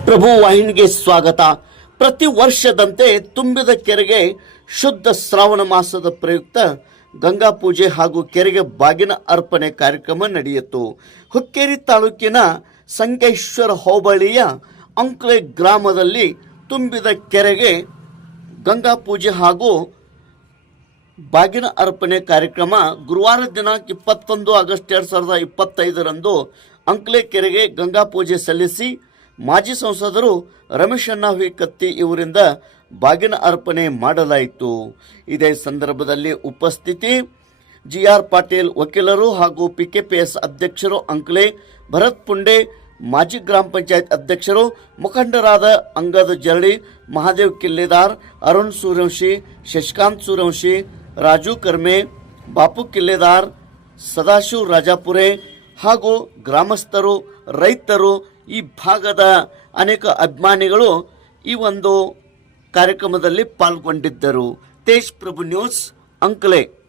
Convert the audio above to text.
ಪ್ರಭು ವಾಹಿನಿಗೆ ಸ್ವಾಗತ. ಪ್ರತಿ ವರ್ಷದಂತೆ ತುಂಬಿದ ಕೆರೆಗೆ ಶುದ್ಧ ಶ್ರಾವಣ ಮಾಸದ ಪ್ರಯುಕ್ತ ಗಂಗಾ ಪೂಜೆ ಹಾಗೂ ಕೆರೆಗೆ ಬಾಗಿನ ಅರ್ಪಣೆ ಕಾರ್ಯಕ್ರಮ ನಡೆಯಿತು. ಹುಕ್ಕೇರಿ ತಾಲೂಕಿನ ಸಂಕೇಶ್ವರ ಹೋಬಳಿಯ ಅಂಕ್ಲೆ ಗ್ರಾಮದಲ್ಲಿ ತುಂಬಿದ ಕೆರೆಗೆ ಗಂಗಾ ಪೂಜೆ ಹಾಗೂ ಬಾಗಿನ ಅರ್ಪಣೆ ಕಾರ್ಯಕ್ರಮ ಗುರುವಾರ ದಿನಾಂಕ ಇಪ್ಪತ್ತೊಂದು ಆಗಸ್ಟ್ ಎರಡು ಸಾವಿರದ ಇಪ್ಪತ್ತೈದರಂದು ಅಂಕ್ಲೆ ಕೆರೆಗೆ ಗಂಗಾ ಪೂಜೆ ಸಲ್ಲಿಸಿ ಮಾಜಿ ಸಂಸದರು ರಮೇಶ್ ಅಣ್ಣ ಕತ್ತಿ ಇವರಿಂದ ಬಾಗಿನ ಅರ್ಪಣೆ ಮಾಡಲಾಯಿತು. ಇದೇ ಸಂದರ್ಭದಲ್ಲಿ ಉಪಸ್ಥಿತಿ, ಜಿ ಆರ್ ಪಾಟೀಲ್ ವಕೀಲರು ಹಾಗೂ ಪಿಕೆಪಿಎಸ್ ಅಧ್ಯಕ್ಷರು ಅಂಕಲೆ ಭರತ್ ಪುಂಡೆ, ಮಾಜಿ ಗ್ರಾಮ ಪಂಚಾಯತ್ ಅಧ್ಯಕ್ಷರು ಮುಖಂಡರಾದ ಅಂಗದ ಜರಳಿ ಮಹಾದೇವ್ ಕಿಲ್ಲೆದಾರ್, ಅರುಣ್ ಸೂರ್ಯವಂಶಿ, ಶಶಿಕಾಂತ್ ಸೂರ್ಯವಂಶಿ, ರಾಜು ಕರ್ಮೆ, ಬಾಪು ಕಿಲ್ಲೆದಾರ್, ಸದಾಶಿವ್ ರಾಜಾಪುರೆ ಹಾಗೂ ಗ್ರಾಮಸ್ಥರು, ರೈತರು ಈ ಭಾಗದ ಅನೇಕ ಅಭಿಮಾನಿಗಳು ಈ ಒಂದು ಕಾರ್ಯಕ್ರಮದಲ್ಲಿ ಪಾಲ್ಗೊಂಡಿದ್ದರು. ತೇಜ್ ಪ್ರಭು ನ್ಯೂಸ್ ಅಂಕಲೆ.